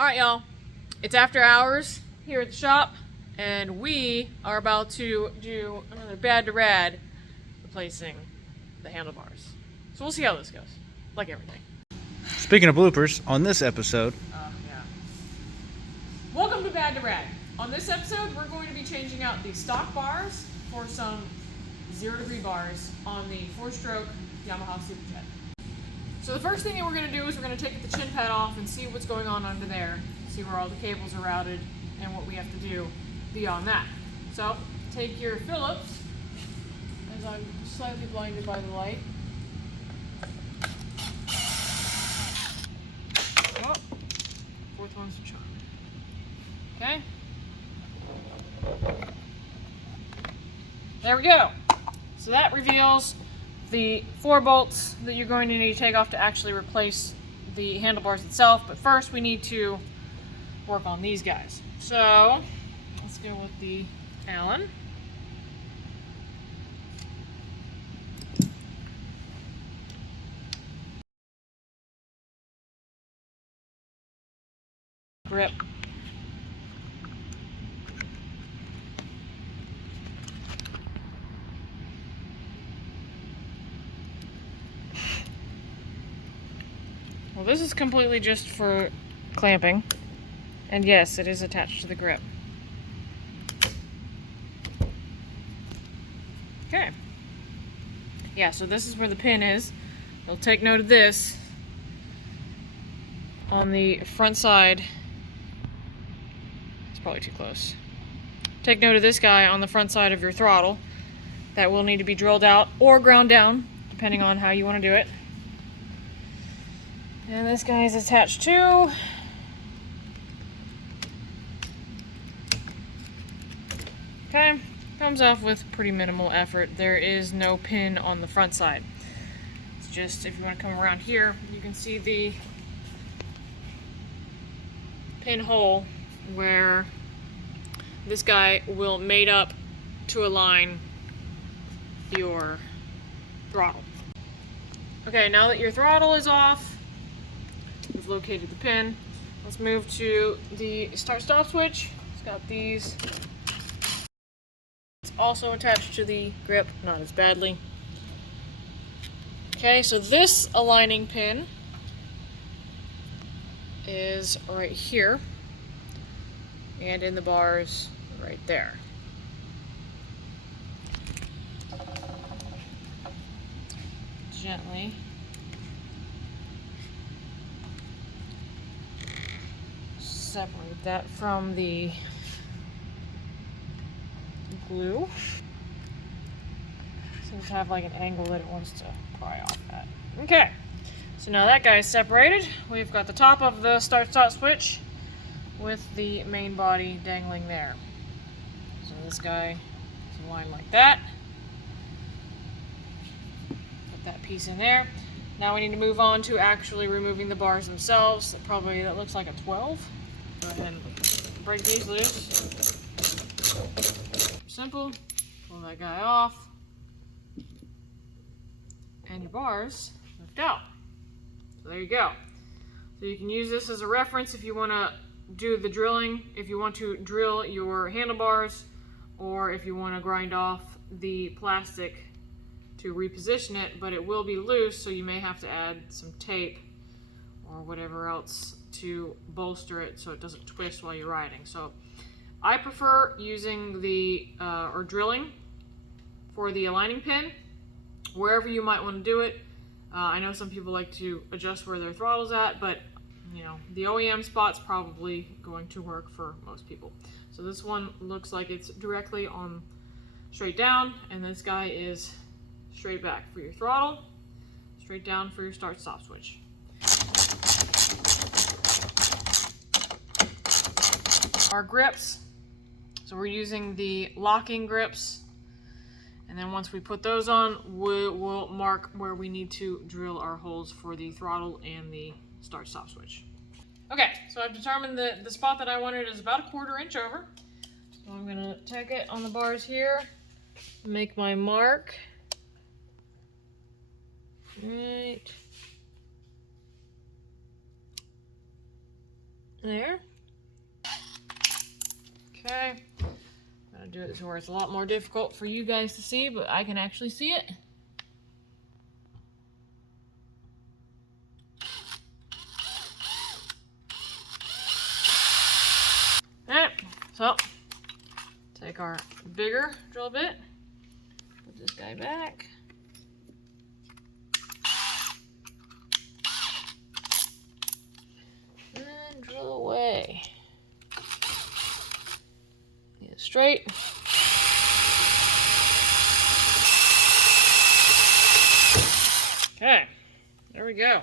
Alright, y'all. It's after hours here at the shop, and we are about to do another bad to rad replacing the handlebars. So we'll see how this goes. Like everything. Speaking of bloopers, on this episode... Yeah. Welcome to Bad to Rad. On this episode, we're going to be changing out the stock bars for some 0-degree bars on the 4-stroke Yamaha Superjet. So the first thing that we're going to do is we're going to take the chin pad off and see what's going on under there, see where all the cables are routed, and what we have to do beyond that. So take your Phillips, as I'm slightly blinded by the light. Oh, fourth one's the charm. Okay. There we go. So that reveals the 4 bolts that you're going to need to take off to actually replace the handlebars itself. But first we need to work on these guys. So let's go with the Allen. Grip. Well, this is completely just for clamping, and yes, it is attached to the grip. Okay. Yeah, so this is where the pin is. You'll take note of this on the front side. It's probably too close. Take note of this guy on the front side of your throttle. That will need to be drilled out or ground down, depending on how you want to do it. And this guy is attached to okay, comes off with pretty minimal effort. There is no pin on the front side. It's just, if you want to come around here, you can see the pinhole where this guy will mate up to align your throttle. Okay, now that your throttle is off, we've located the pin. Let's move to the start-stop switch. It's got these. It's also attached to the grip, not as badly. Okay, so this aligning pin is right here, and in the bars right there. Gently separate that from the glue. Seems to have like an angle that it wants to pry off at. Okay, so now that guy's separated. We've got the top of the start-stop switch with the main body dangling there. So this guy is aligned like that. Put that piece in there. Now we need to move on to actually removing the bars themselves. Probably that looks like a 12. Go ahead and break these loose. Simple. Pull that guy off. And your bars lift out. So there you go. So you can use this as a reference if you want to do the drilling, if you want to drill your handlebars, or if you want to grind off the plastic to reposition it, but it will be loose, so you may have to add some tape or whatever else to bolster it so it doesn't twist while you're riding. So I prefer using the or drilling for the aligning pin wherever you might want to do it. I know some people like to adjust where their throttle's at, but you know, the OEM spot's probably going to work for most people. So this one looks like it's directly on straight down, and this guy is straight back for your throttle, straight down for your start-stop switch. Our grips, so we're using the locking grips, and then once we put those on, we'll mark where we need to drill our holes for the throttle and the start-stop switch. Okay, so I've determined that the spot that I wanted is about a 1/4 inch over. So I'm gonna take it on the bars here, make my mark. Right There. Okay. I'm gonna do it to where it's a lot more difficult for you guys to see, but I can actually see it. Alright, so take our bigger drill bit, put this guy back. And drill away. Get it straight. Okay, there we go.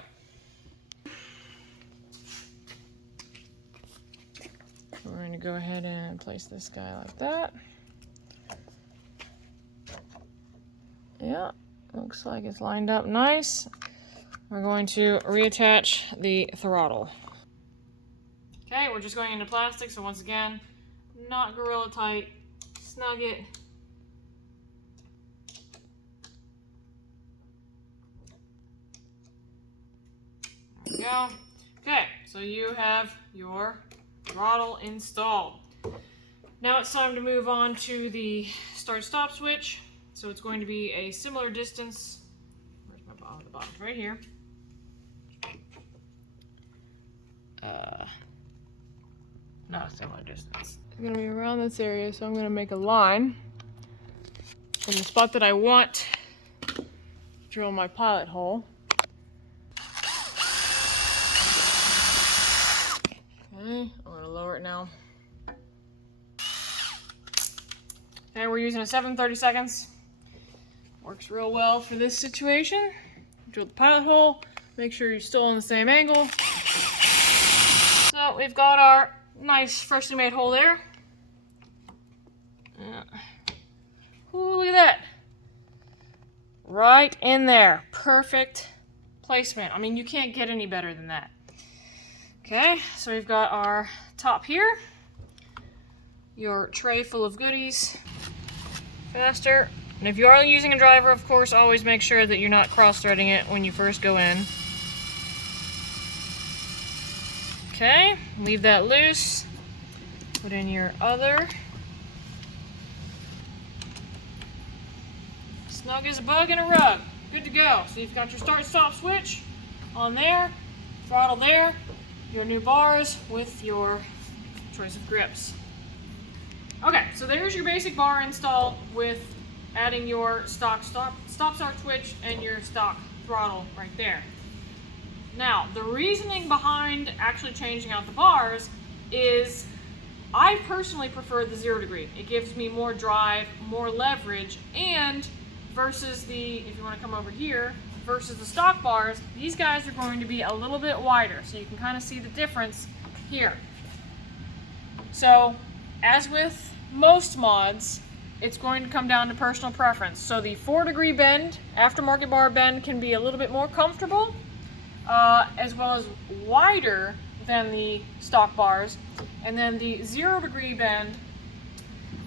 We're going to go ahead and place this guy like that. Yeah, looks like it's lined up nice. We're going to reattach the throttle. Okay, we're just going into plastic, so once again, not gorilla tight, snug it. There we go. Okay, so you have your throttle installed. Now it's time to move on to the start-stop switch. So it's going to be a similar distance. Where's my bottom? The bottom's right here. No, similar distance. It's going to be around this area, so I'm going to make a line from the spot that I want to drill my pilot hole. Okay, I'm going to lower it now. Okay, we're using a 7/32. Works real well for this situation. Drill the pilot hole, make sure you're still on the same angle. So we've got our nice freshly made hole there. Ooh, look at that. Right in there. Perfect placement. I mean, you can't get any better than that. Okay, so we've got our top here. Your tray full of goodies. Faster. And if you are using a driver, of course, always make sure that you're not cross-threading it when you first go in. Okay, leave that loose. Put in your other. Snug as a bug in a rug. Good to go. So you've got your start-stop switch on there, throttle there, your new bars with your choice of grips. Okay, so there's your basic bar installed with adding your stock stop-start switch and your stock throttle right there. Now, the reasoning behind actually changing out the bars is I personally prefer the 0 degree. It gives me more drive, more leverage, and versus the, if you want to come over here, versus the stock bars, these guys are going to be a little bit wider, so you can kind of see the difference here. So, as with most mods, it's going to come down to personal preference. So the 4-degree bend, aftermarket bar bend, can be a little bit more comfortable, as well as wider than the stock bars. And then the 0-degree bend,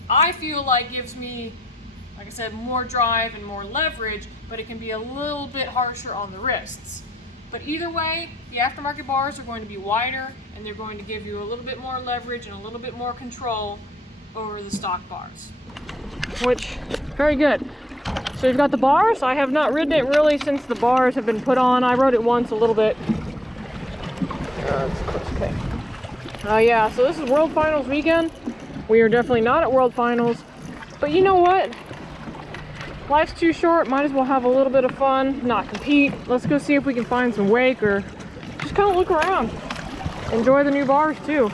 I feel like gives me, like I said, more drive and more leverage, but it can be a little bit harsher on the wrists. But either way, the aftermarket bars are going to be wider, and they're going to give you a little bit more leverage and a little bit more control over the stock bars. Which, very good. So you've got the bars. I have not ridden it really since the bars have been put on. I rode it once a little bit. Okay. Yeah, so this is World Finals weekend. We are definitely not at World Finals. But you know what? Life's too short. Might as well have a little bit of fun, not compete. Let's go see if we can find some wake or just kind of look around. Enjoy the new bars too.